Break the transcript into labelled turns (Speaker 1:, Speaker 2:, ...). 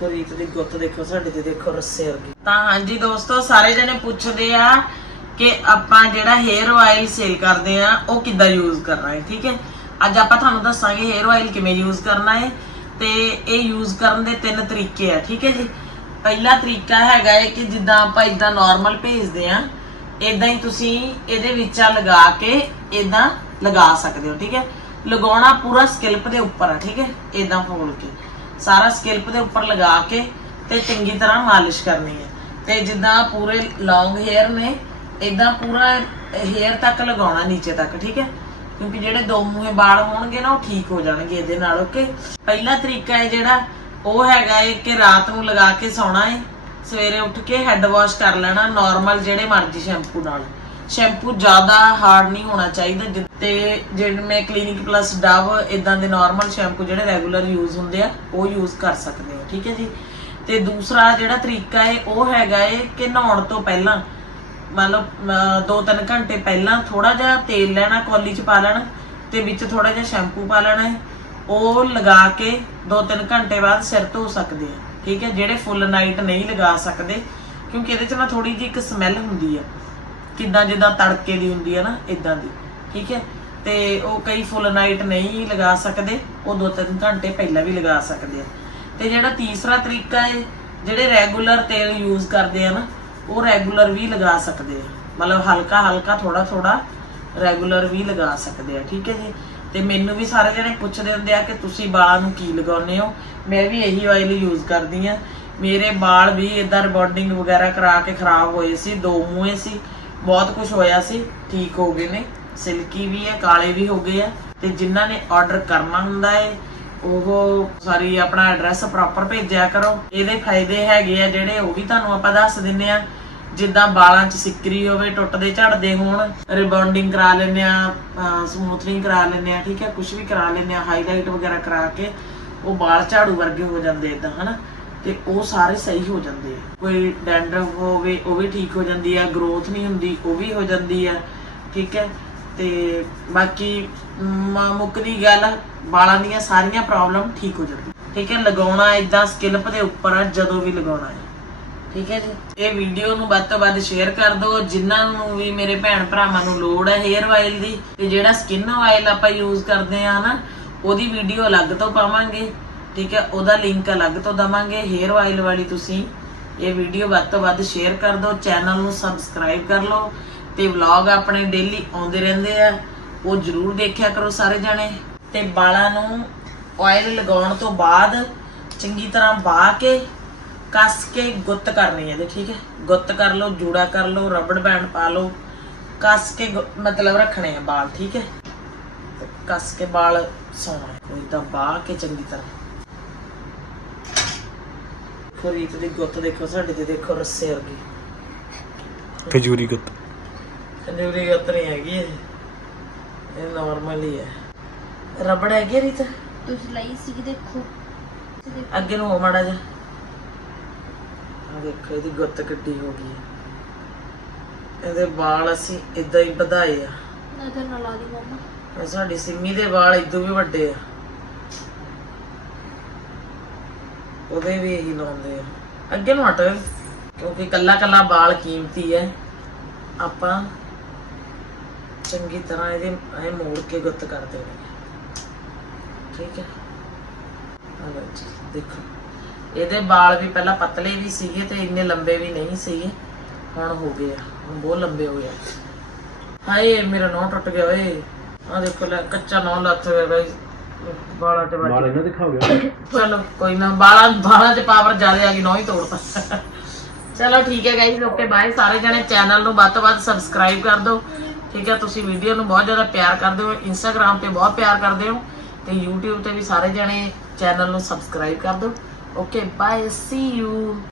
Speaker 1: ਦੇਖੋ ਰੀਤ ਦੀ ਗੁੱਤ ਦੇਖੋ, ਸਾਡੇ ਤੇ ਦੇਖੋ ਰੱਸੇ ਵਰਗੀ। ਤਾਂ ਹਾਂਜੀ ਦੋਸਤੋ, ਸਾਰੇ ਜਣੇ ਪੁੱਛਦੇ ਆ ਕਿ ਆਪਾਂ ਜਿਹੜਾ ਹੇਅਰ ਆਇਲ ਸੇਲ ਕਰਦੇ ਆ, ਉਹ ਕਿੱਦਾਂ ਯੂਜ਼ ਕਰਨਾ ਹੈ, ਠੀਕ ਹੈ? ਅੱਜ ਆਪਾਂ ਤੁਹਾਨੂੰ ਦੱਸਾਂਗੇ ਹੇਅਰ ਆਇਲ ਕਿਵੇਂ ਯੂਜ਼ ਕਰਨਾ ਹੈ ਤੇ ਇਹ ਯੂਜ਼ ਕਰਨ ਦੇ ਤਿੰਨ ਤਰੀਕੇ ਆ, ਠੀਕ ਹੈ ਜੀ? ਪਹਿਲਾ ਤਰੀਕਾ ਹੈਗਾ ਹੈ ਕਿ ਜਿੱਦਾਂ ਆਪਾਂ ਇਦਾਂ ਨਾਰਮਲ ਭੇਜਦੇ ਆ ਇਦਾਂ ਹੀ ਤੁਸੀਂ ਇਹਦੇ ਵਿੱਚ ਆ ਲਗਾ ਕੇ ਇਦਾਂ ਲਗਾ ਸਕਦੇ ਹੋ, ਠੀਕ ਹੈ? ਲਗਾਉਣਾ ਪੂਰਾ ਸਕੈਲਪ ਦੇ ਉੱਪਰ ਆ, ਠੀਕ ਹੈ? ਇਦਾਂ ਫੋਲ ਕੇ। ਸਾਰਾ ਸਕੈਲਪ ਦੇ ਉੱਪਰ ਲਗਾ ਕੇ ਤੇ ਚੰਗੀ ਤਰ੍ਹਾਂ ਮਾਲਿਸ਼ ਕਰਨੀ ਹੈ। ਤੇ ਜਿੱਦਾਂ ਪੂਰੇ ਲੌਂਗ ਹੇਅਰ ਨੇ ਇਦਾਂ ਪੂਰਾ ਹੇਅਰ ਤੱਕ ਲਗਾਉਣਾ ਨੀਚੇ ਤੱਕ, ਠੀਕ ਹੈ? ਕਿਉਂਕਿ ਜਿਹੜੇ ਦੋ ਮੂਹੇ ਵਾਲ ਹੋਣਗੇ ਨਾ, ਉਹ ਠੀਕ ਹੋ ਜਾਣਗੇ ਇਹਦੇ ਨਾਲ ਓਕੇ ਪਹਿਲਾ ਤਰੀਕਾ ਹੈ ਜਿਹੜਾ, ਉਹ ਹੈਗਾ ਏ ਕਿ ਰਾਤ ਨੂੰ ਲਗਾ ਕੇ ਸੌਣਾ ਏ। ਸਵੇਰੇ ਉੱਠ ਕੇ ਹੈੱਡ ਵਾਸ਼ ਕਰ ਲੈਣਾ ਨਾਰਮਲ ਜਿਹੜੇ ਮਰਜ਼ੀ ਸ਼ੈਂਪੂ ਨਾਲ। ਸ਼ੈਂਪੂ ਜ਼ਿਆਦਾ ਹਾਰਡ ਨਹੀਂ ਹੋਣਾ ਚਾਹੀਦਾ ਜਿ- ਤੇ ਜਿਹੜੇ ਮੈਂ ਕਲੀਨਿਕ ਪਲੱਸ ਡਵ ਇਦਾਂ ਦੇ ਨਾਰਮਲ ਸ਼ੈਂਪੂ ਜਿਹੜੇ ਰੈਗੂਲਰ ਯੂਜ਼ ਹੁੰਦੇ ਆ, ਉਹ ਯੂਜ਼ ਕਰ ਸਕਦੇ ਹੋ, ਠੀਕ ਹੈ ਜੀ? ਤੇ ਦੂਸਰਾ ਜਿਹੜਾ ਤਰੀਕਾ ਹੈ, ਉਹ ਹੈਗਾ ਹੈ ਕਿ ਨਹਾਉਣ ਤੋਂ ਪਹਿਲਾਂ, ਮਤਲਬ 2-3 ਘੰਟੇ ਪਹਿਲਾਂ ਥੋੜਾ ਜਿਹਾ ਤੇਲ ਲੈਣਾ, ਕੌਲੀ ਚ ਪਾ ਲੈਣਾ ਤੇ ਵਿੱਚ ਥੋੜਾ ਜਿਹਾ ਸ਼ੈਂਪੂ ਪਾ ਲੈਣਾ ਉਹ ਲਗਾ ਕੇ 2-3 ਘੰਟੇ ਬਾਅਦ ਸਿਰ ਧੋ ਸਕਦੇ ਆ, ਠੀਕ ਹੈ? ਜਿਹੜੇ ਫੁੱਲ ਨਾਈਟ ਨਹੀਂ ਲਗਾ ਸਕਦੇ, ਕਿਉਂਕਿ ਇਹਦੇ ਚ ਨਾ ਥੋੜੀ ਜਿਹੀ ਇੱਕ ਸਮੈਲ ਹੁੰਦੀ ਆ। ਕਿੱਦਾਂ ਜਿੱਦਾਂ ਤੜਕੇ ਦੀ ਹੁੰਦੀ ਹੈ ਨਾ ਇਦਾਂ ਦੀ, ਠੀਕ ਹੈ? ਤੇ ਉਹ ਕਈ ਫੁੱਲ ਨਾਈਟ ਨਹੀਂ ਲਗਾ ਸਕਦੇ, ਉਹ 2-3 ਘੰਟੇ ਪਹਿਲਾਂ ਵੀ ਲਗਾ ਸਕਦੇ ਆ। ਤੇ ਜਿਹੜਾ ਤੀਸਰਾ ਤਰੀਕਾ ਹੈ ਜਿਹੜੇ ਰੈਗੂਲਰ ਤੇਲ ਯੂਜ਼ ਕਰਦੇ ਆ ਨਾ, ਉਹ ਰੈਗੂਲਰ ਵੀ ਲਗਾ ਸਕਦੇ ਆ। ਮਤਲਬ ਹਲਕਾ ਹਲਕਾ ਥੋੜਾ ਥੋੜਾ ਰੈਗੂਲਰ ਵੀ ਲਗਾ ਸਕਦੇ ਆ, ਠੀਕ ਹੈ ਜੀ? ਤੇ ਮੈਨੂੰ ਵੀ ਸਾਰੇ ਜਣੇ ਪੁੱਛਦੇ ਹੁੰਦੇ ਆ ਕਿ ਤੁਸੀਂ ਵਾਲਾਂ ਨੂੰ ਕੀ ਲਗਾਉਂਦੇ ਹੋ? ਮੈਂ ਵੀ ਇਹੀ ਆਇਲ ਯੂਜ਼ ਕਰਦੀ ਆ। ਮੇਰੇ ਵਾਲ ਵੀ ਇਦਾਂ ਰਿਬੌਂਡਿੰਗ ਵਗੈਰਾ ਕਰਾ ਕੇ ਖਰਾਬ ਹੋਏ ਸੀ, ਦੋ ਮੂਹੇ ਸੀ। ਬਹੁਤ ਕੁਝ ਹੋਇਆ ਸੀ, ਠੀਕ ਹੋ ਗਏ ਨੇ, ਸਿਲਕੀ ਵੀ ਹੈ, ਕਾਲੇ ਵੀ ਹੋ ਗਏ ਆ, ਤੇ ਜਿਨ੍ਹਾਂ ਨੇ ਆਰਡਰ ਕਰਨਾ ਹੁੰਦਾ ਹੈ ਉਹ ਸਾਰੀ ਆਪਣਾ ਐਡਰੈਸ ਪ੍ਰੋਪਰ ਭੇਜਿਆ ਕਰੋ। ਇਹਦੇ ਫਾਇਦੇ ਹੈਗੇ ਆ ਜਿਹੜੇ, ਉਹ ਵੀ ਤੁਹਾਨੂੰ ਆਪਾਂ ਦੱਸ ਦਿੰਨੇ ਆ। ਜਿੱਦਾਂ ਵਾਲਾਂ 'ਚ ਸਿੱਕਰੀ ਹੋਵੇ, ਟੁੱਟਦੇ ਝੜਦੇ ਹੋਣ ਰਿਬੌਂਡਿੰਗ ਕਰਾ ਲੈਂਦੇ ਆ ਸਮੂਥਨਿੰਗ ਕਰਾ ਲੈਂਦੇ ਆ, ਠੀਕ ਹੈ ਕੁਝ ਵੀ ਕਰਾ ਲੈਂਦੇ ਆ ਹਾਈਲਾਈਟ ਵਗੈਰਾ ਕਰਾ ਕੇ, ਉਹ ਵਾਲ ਝਾੜੂ ਵਰਗੇ ਹੋ ਜਾਂਦੇ ਇਦਾਂ ਹਨਾ? ਤੇ ਉਹ ਸਾਰੇ ਸਹੀ ਹੋ ਜਾਂਦੇ ਆ। ਕੋਈ ਡੈਂਡਰਫ ਹੋਵੇ, ਉਹ ਵੀ ਠੀਕ ਹੋ ਜਾਂਦੀ ਆ। ਗਰੋਥ ਨਹੀਂ ਹੁੰਦੀ, ਉਹ ਵੀ ਹੋ ਜਾਂਦੀ ਆ। ਠੀਕ ਹੈ? ਤੇ ਬਾਕੀ ਮੁੱਕਦੀ ਗੱਲ, ਵਾਲਾਂ ਦੀਆਂ ਸਾਰੀਆਂ ਪ੍ਰੋਬਲਮ ਠੀਕ ਹੋ ਜਾਂਦੀ ਠੀਕ ਹੈ? ਲਗਾਉਣਾ ਇਦਾਂ ਸਕਿਲਪ ਦੇ ਉੱਪਰ ਆ, ਜਦੋਂ ਵੀ ਲਗਾਉਣਾ ਹੈ। ਠੀਕ ਹੈ ਜੀ? ਇਹ ਵੀਡੀਓ ਨੂੰ ਵੱਧ ਤੋਂ ਵੱਧ ਸ਼ੇਅਰ ਕਰ ਦਿਓ। ਜਿਨ੍ਹਾਂ ਨੂੰ ਵੀ ਮੇਰੇ ਭੈਣ ਭਰਾਵਾਂ ਨੂੰ ਲੋੜ ਹੈ ਹੇਅਰ ਆਇਲ ਦੀ, ਤੇ ਜਿਹੜਾ ਸਕਿਨ ਆਇਲ ਆਪਾਂ ਯੂਜ਼ ਕਰਦੇ ਆ ਨਾ, ਉਹਦੀ ਵੀਡੀਓ ਅਲੱਗ ਤੋਂ ਪਾਵਾਂਗੇ। ਠੀਕ ਹੈ, ਉਹਦਾ ਲਿੰਕ ਅਲੱਗ ਤੋਂ ਦਵਾਂਗੇ ਹੇਅਰ ਆਇਲ ਵਾਲੀ ਤੁਸੀਂ ਇਹ ਵੀਡੀਓ ਵੱਧ ਤੋਂ ਵੱਧ ਸ਼ੇਅਰ ਕਰ ਦਿਓ ਚੈਨਲ ਨੂੰ ਸਬਸਕ੍ਰਾਈਬ ਕਰ ਲਓ ਤੇ ਵਲੌਗ ਆਪਣੇ ਡੇਲੀ ਆਉਂਦੇ ਰਹਿੰਦੇ ਆ, ਉਹ ਜਰੂਰ ਦੇਖਿਆ ਕਰੋ ਸਾਰੇ ਜਣੇ। ਤੇ ਵਾਲਾਂ ਨੂੰ ਆਇਲ ਲਗਾਉਣ ਤੋਂ ਬਾਅਦ ਚੰਗੀ ਤਰ੍ਹਾਂ ਬਾਹ ਕੇ, ਕੱਸ ਕੇ ਗੁੱਤ ਕਰਨੀ ਹੈ ਇਹਦੇ, ਠੀਕ ਹੈ। ਗੁੱਤ ਕਰ ਲਓ, ਜੂੜਾ ਕਰ ਲਓ ਰਬੜ ਬੈਂਡ ਪਾ ਲਓ, ਕੱਸ ਕੇ ਮਤਲਬ ਰੱਖਣੇ ਆ ਬਾਲ, ਠੀਕ ਹੈ। ਕੱਸ ਕੇ ਬਾਲ ਸੌਣਾ ਹੈ ਇਦਾਂ ਬਾਹ ਕੇ ਚੰਗੀ ਤਰ੍ਹਾਂ। ਦੀ ਗੁੱਤ ਦੇਖੋ ਸਾਡੇ ਤੇ ਦੇਖੋ ਰੱਸੇ ਵਰਗੀ।
Speaker 2: ਖਜੂਰੀ ਗੁੱਤ।
Speaker 1: ਨਹੀਂ ਹੈਗੀ ਇਹ। ਇਹ ਨਾਰਮਲ ਹੀ ਹੈ। ਰਬੜ ਹੈਗੀ ਰੀਤ?
Speaker 3: ਤੁਸੀਂ ਲਈ ਸੀ ਦੇਖੋ।
Speaker 1: ਅੱਗੇ ਨੂੰ ਹੋ ਮਾੜਾ ਜਿਹਾ। ਆ ਦੇਖੋ ਇਹਦੀ ਗੁੱਤ ਕਿੱਡੀ ਹੋ ਗਈ ਹੈ। ਇਹਦੇ ਵਾਲ ਅਸੀਂ ਇਦਾਂ ਹੀ ਵਧਾਏ ਆ।
Speaker 3: ਨਜ਼ਰ ਨਾ ਲਾ ਦੀ ਮੰਮਾ।
Speaker 1: ਤੇ ਸਾਡੀ ਸਿੰਮੀ ਦੇ ਵਾਲ ਇਦੋਂ ਵੀ ਵੱਡੇ ਆ। ਉਹਦੇ ਵੀ ਇਹੀ ਲਾਉਂਦੇ ਆ। ਅੱਗੇ ਨੂੰ ਹਟ ਕਿਉਂਕਿ ਕੱਲਾ ਕੱਲਾ ਵਾਲ ਕੀਮਤੀ ਹੈ ਆਪਾਂ ਚੰਗੀ ਤਰ੍ਹਾਂ ਇਹਦੇ ਐ ਮੋੜ ਕੇ ਗੁੱਤ ਕਰ ਦੇਣੀ ਠੀਕ ਹੈ ਆ ਲਓ ਜੀ, ਦੇਖੋ। ਇਹਦੇ ਵਾਲ ਵੀ ਪਹਿਲਾਂ ਪਤਲੇ ਵੀ ਸੀਗੇ ਤੇ ਇੰਨੇ ਲੰਬੇ ਵੀ ਨਹੀਂ ਸੀਗੇ। ਹੁਣ ਹੋ ਗਏ ਆ। ਹੁਣ ਬਹੁਤ ਲੰਬੇ ਹੋ ਗਏ ਆ। ਹਾਏ, ਮੇਰਾ ਨੌ ਟੁੱਟ ਗਿਆ ਓਏ। ਆ ਦੇਖੋ ਲੈ, ਕੱਚਾ ਨੌ ਲੱਥ ਹੋਇਆ ਗਾਇਸ ਬਾਲਾਂ ਤੇ ਵੱਜ
Speaker 2: ਇਹਨਾਂ ਦਿਖਾਓਗੇ
Speaker 1: ਚਲੋ ਕੋਈ ਨਾ ਬਾਲਾਂ ਬਾਲਾਂ 'ਚ ਪਾਵਰ ਜ਼ਿਆਦਾ ਆ ਗਈ ਨੌ ਹੀ ਤੋੜਤਾ ਚਲੋ ਠੀਕ ਹੈ ਗਾਇਸ ਓਕੇ ਬਾਏ ਸਾਰੇ ਜਣੇ ਚੈਨਲ ਨੂੰ ਵੱਧ ਤੋਂ ਵੱਧ ਸਬਸਕ੍ਰਾਈਬ ਕਰ ਦਿਓ। ਠੀਕ ਹੈ ਤੁਸੀਂ ਵੀਡੀਓ ਨੂੰ ਬਹੁਤ ਜ਼ਿਆਦਾ ਪਿਆਰ ਕਰਦੇ ਹੋ। ਇੰਸਟਾਗ੍ਰam ਤੇ ਬਹੁਤ ਪਿਆਰ ਕਰਦੇ ਹੋ। ਤੇ YouTube ਤੇ ਵੀ ਸਾਰੇ ਜਣੇ ਚੈਨਲ ਨੂੰ ਸਬਸਕ੍ਰਾਈਬ ਕਰ ਦਿਓ। Okay bye see you